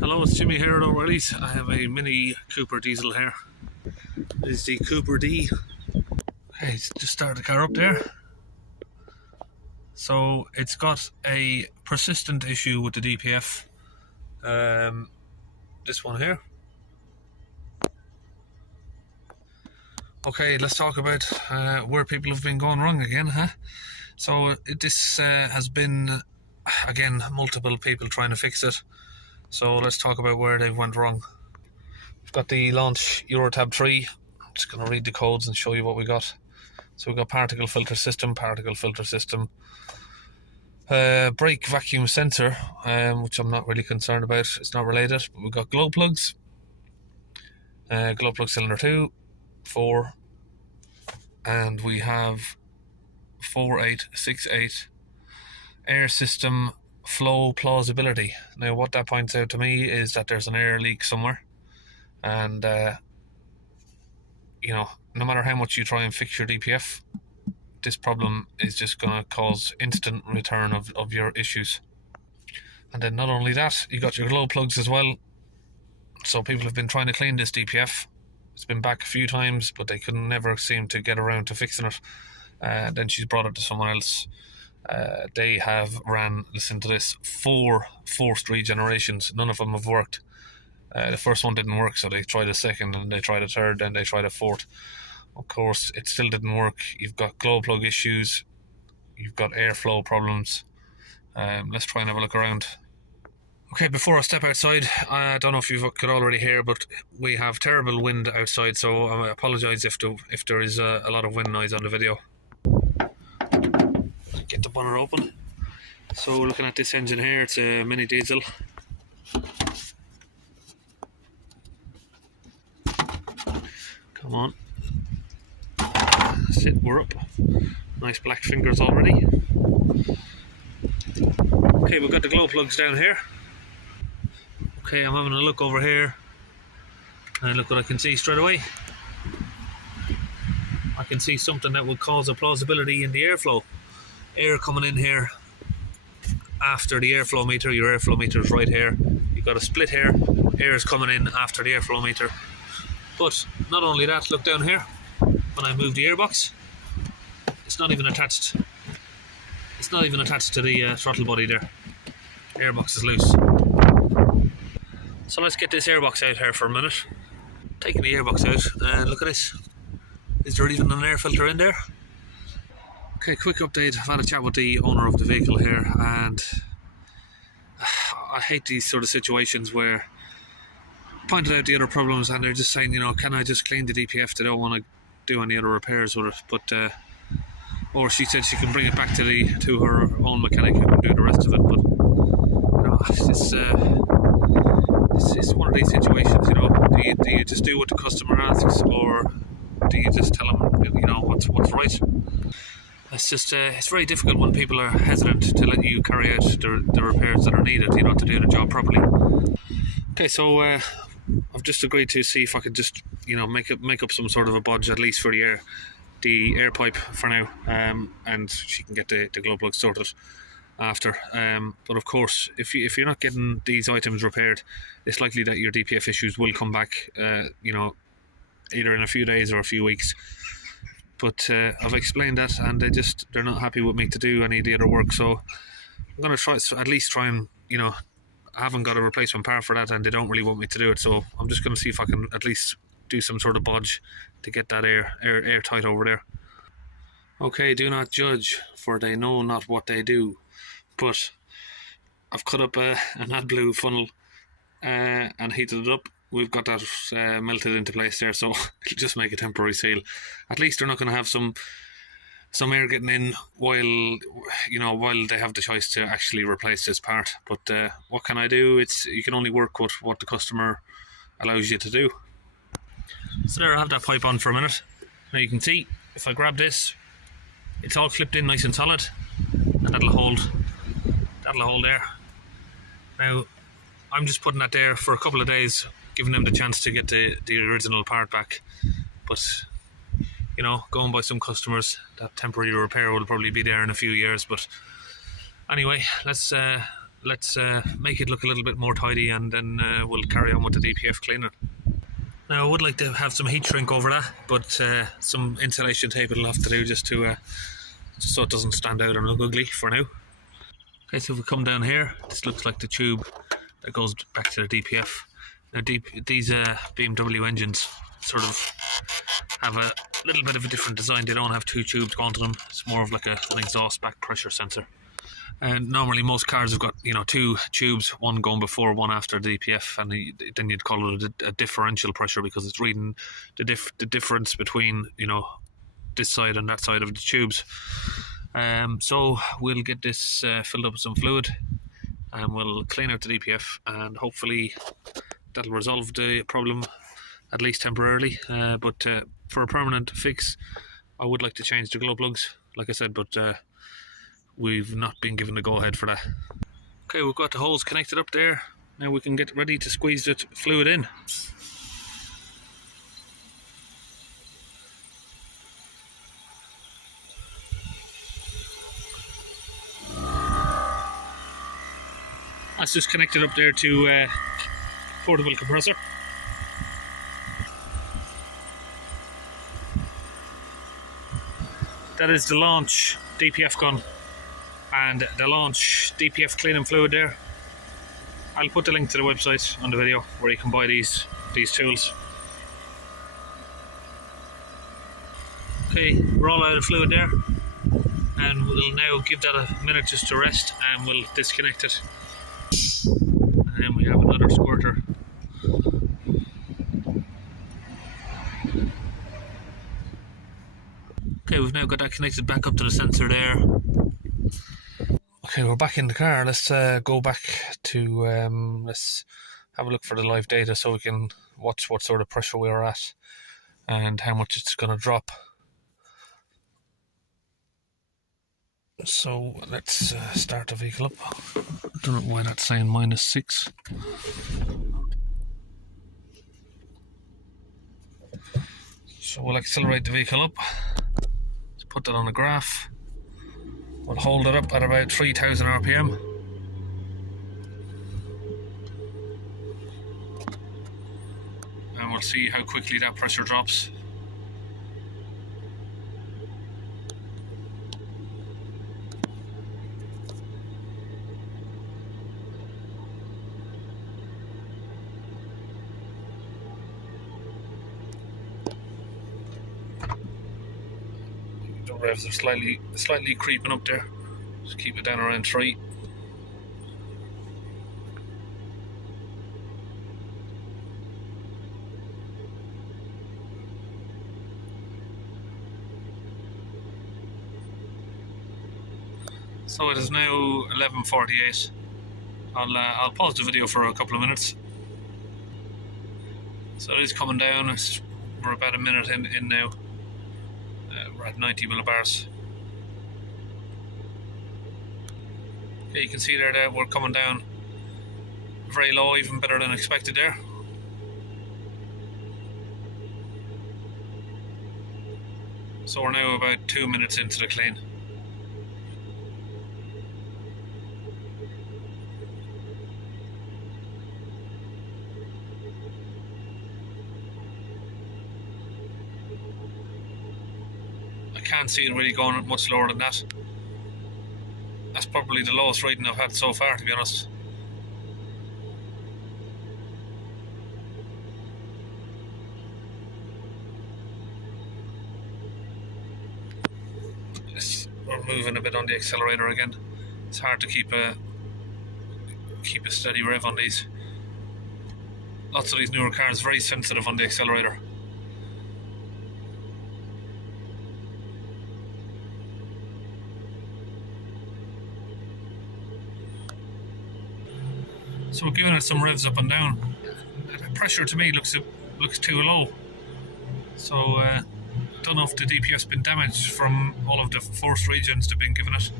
Hello, it's Jimmy here at O'Reilly's. I have a Mini Cooper diesel here. This is the Cooper D. Okay, just started the car up there. So it's got a persistent issue with the DPF. This one here. Okay, let's talk about where people have been going wrong again, huh? So this has been, again, multiple people trying to fix it. So let's talk about where they went wrong. We've got the launch Eurotab 3. I'm just going to read the codes and show you what we got. So we've got particle filter system, brake vacuum sensor, which I'm not really concerned about. It's not related. But we've got glow plugs, glow plug cylinder 2, 4, and we have 4868 air system flow plausibility. Now what that points out to me is that there's an air leak somewhere, and you know, no matter how much you try and fix your DPF, this problem is just going to cause instant return of your issues. And then not only that, you got your glow plugs as well. So people have been trying to clean this DPF. It's been back a few times, but they could never seem to get around to fixing it. Then she's brought it to someone else. They have ran, listen to this, 4 forced regenerations. None of them have worked. The first one didn't work, so they tried a second, and they tried a third, and they tried a fourth. Of course, it still didn't work. You've got glow plug issues. You've got airflow problems. Let's try and have a look around. Okay, before I step outside, I don't know if you could already hear, but we have terrible wind outside, so I apologise if there is a lot of wind noise on the video. Get the bonnet open. So looking at this engine here, it's a mini diesel. Come on. That's it, we're up. Nice black fingers already. Okay, we've got the glow plugs down here. Okay, I'm having a look over here, and look what I can see straight away. I can see something that would cause a plausibility in the airflow. Air coming in here after the airflow meter. Your airflow meter is right here. You've got a split here. Air is coming in after the airflow meter. But not only that, look down here. When I move the airbox, it's not even attached. It's not even attached to the throttle body there. Airbox is loose. So let's get this airbox out here for a minute. Taking the airbox out, and look at this. Is there even an air filter in there? Okay, quick update. I've had a chat with the owner of the vehicle here, and I hate these sort of situations where I pointed out the other problems and they're just saying, you know, can I just clean the DPF? They don't want to do any other repairs with it. But or she said she can bring it back to her own mechanic who can do the rest of it. But you know, it's one of these situations. You know, do you just do what the customer asks, or do you just tell them, you know, what's right? It's just it's very difficult when people are hesitant to let you carry out the repairs that are needed, you know, to do the job properly. Okay, so I've just agreed to see if I could just, you know, make up some sort of a budge, at least for the air pipe for now, and she can get the glow plug sorted after. But of course, if you're not getting these items repaired, it's likely that your DPF issues will come back, you know, either in a few days or a few weeks. But I've explained that, and they're not happy with me to do any of the other work. So I'm going to at least try and, you know, I haven't got a replacement part for that, and they don't really want me to do it. So I'm just going to see if I can at least do some sort of budge to get that air tight over there. Okay, do not judge, for they know not what they do. But I've cut up an AdBlue funnel and heated it up. We've got that melted into place there, so it'll just make a temporary seal. At least they're not going to have some air getting in while they have the choice to actually replace this part. But what can I do? You can only work with what the customer allows you to do. So there, I have that pipe on for a minute. Now you can see, if I grab this, it's all clipped in nice and solid, and that'll hold there. Now I'm just putting that there for a couple of days, giving them the chance to get the original part back. But you know, going by some customers, that temporary repair will probably be there in a few years. But anyway, let's make it look a little bit more tidy, and then we'll carry on with the DPF cleaner. Now I would like to have some heat shrink over that, but some insulation tape it'll have to do just so it doesn't stand out and look ugly for now. Okay, so if we come down here, this looks like the tube that goes back to the DPF. Now these BMW engines sort of have a little bit of a different design. They don't have two tubes going to them. It's more of like an exhaust back pressure sensor. And normally most cars have got, you know, two tubes, one going before, one after the DPF, and then you'd call it a differential pressure, because it's reading the difference between, you know, this side and that side of the tubes. So we'll get this filled up with some fluid, and we'll clean out the DPF, and hopefully that'll resolve the problem, at least temporarily. But for a permanent fix, I would like to change the glow plugs, like I said, but we've not been given the go-ahead for that. Okay, we've got the hose connected up there. Now we can get ready to squeeze the fluid in. That's just connected up there to portable compressor. That is the launch DPF gun and the launch DPF cleaning fluid there. I'll put the link to the website on the video where you can buy these tools. Okay, we're all out of fluid there, and we'll now give that a minute just to rest, and we'll disconnect it. And then we have another squirter. Okay, we've now got that connected back up to the sensor there. Okay, we're back in the car. Let's go back to let's have a look for the live data so we can watch what sort of pressure we are at and how much it's going to drop. So let's start the vehicle up. I don't know why that's saying -6. So we'll accelerate the vehicle up. Let's put that on a graph. We'll hold it up at about 3000 RPM. And we'll see how quickly that pressure drops. The revs are slightly creeping up there. Just keep it down around 3. So it is now 11:48. I'll pause the video for a couple of minutes. So it is coming down. We're about a minute in now. We're at 90 millibars. Okay, you can see there that we're coming down very low, even better than expected there. So we're now about 2 minutes into the clean. I can't see it really going much lower than that. That's probably the lowest reading I've had so far, to be honest. We're moving a bit on the accelerator again. It's hard to keep a steady rev on these. Lots of these newer cars very sensitive on the accelerator. So we're giving it some revs up and down. The pressure to me looks too low. So I don't know if the DPF's been damaged from all of the forced regens they've been giving it.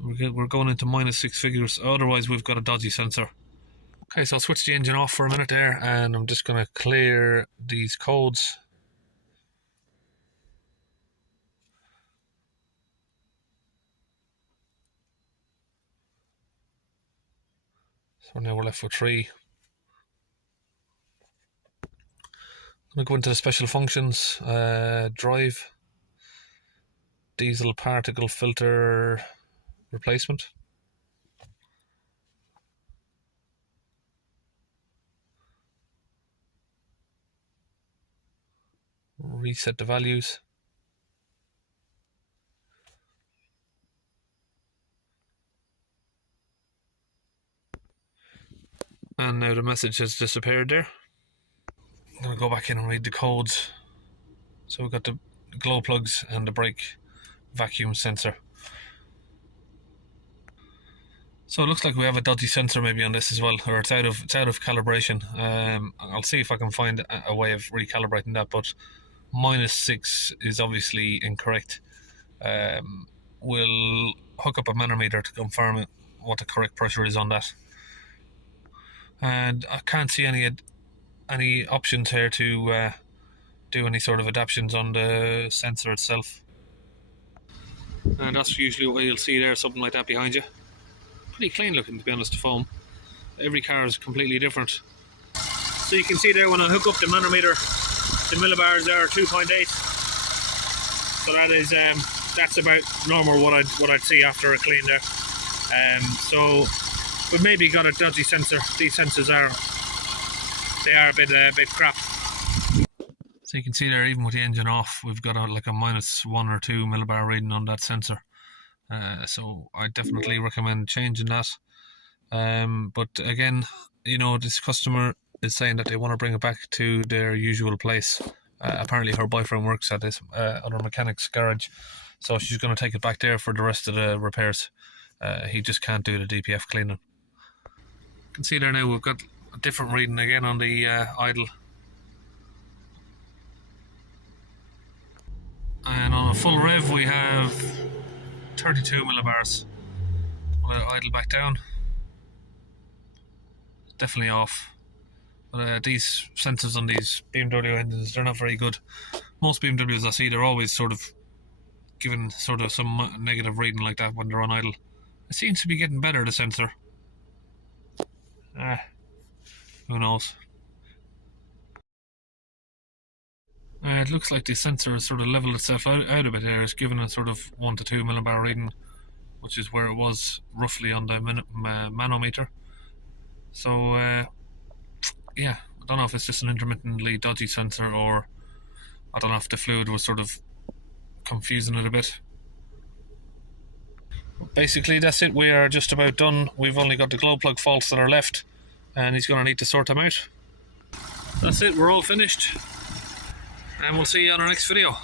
We're we're going into minus 6 figures, otherwise we've got a dodgy sensor. Okay, so I'll switch the engine off for a minute there, and I'm just going to clear these codes. So now we're left with 3. I'm going to go into the special functions, drive, diesel particle filter replacement. Reset the values. And now the message has disappeared there. I'm going to go back in and read the codes. So we've got the glow plugs and the brake vacuum sensor. So it looks like we have a dodgy sensor maybe on this as well, or it's out of calibration. I'll see if I can find a way of recalibrating that, but minus 6 is obviously incorrect. We'll hook up a manometer to confirm what the correct pressure is on that. And I can't see any options here to do any sort of adaptations on the sensor itself. And that's usually what you'll see there, something like that behind you. Pretty clean looking, to be honest, the foam. Every car is completely different. So you can see there when I hook up the manometer, the millibars are 2.8. So that is that's about normal what I'd see after a clean there. So we've maybe got a dodgy sensor. These sensors are a bit crap. So you can see there, even with the engine off, we've got like a minus 1 or 2 millibar reading on that sensor. So I definitely recommend changing that. But again, you know, this customer is saying that they want to bring it back to their usual place. Apparently her boyfriend works at this other mechanic's garage, so she's going to take it back there for the rest of the repairs. He just can't do the DPF cleaning. You can see there now we've got a different reading again on the idle. And on a full rev we have 32 millibars. We'll idle back down. Definitely off. But these sensors on these BMW engines, they're not very good. Most BMWs I see, they're always sort of giving sort of some negative reading like that when they're on idle. It seems to be getting better, the sensor. Who knows? It looks like the sensor has sort of leveled itself out a bit there. It's given a sort of 1 to 2 millibar reading, which is where it was roughly on the manometer. So yeah, I don't know if it's just an intermittently dodgy sensor, or I don't know if the fluid was sort of confusing it a bit. Basically that's it, we are just about done. We've only got the glow plug faults that are left, and he's going to need to sort them out. That's it, we're all finished, and we'll see you on our next video.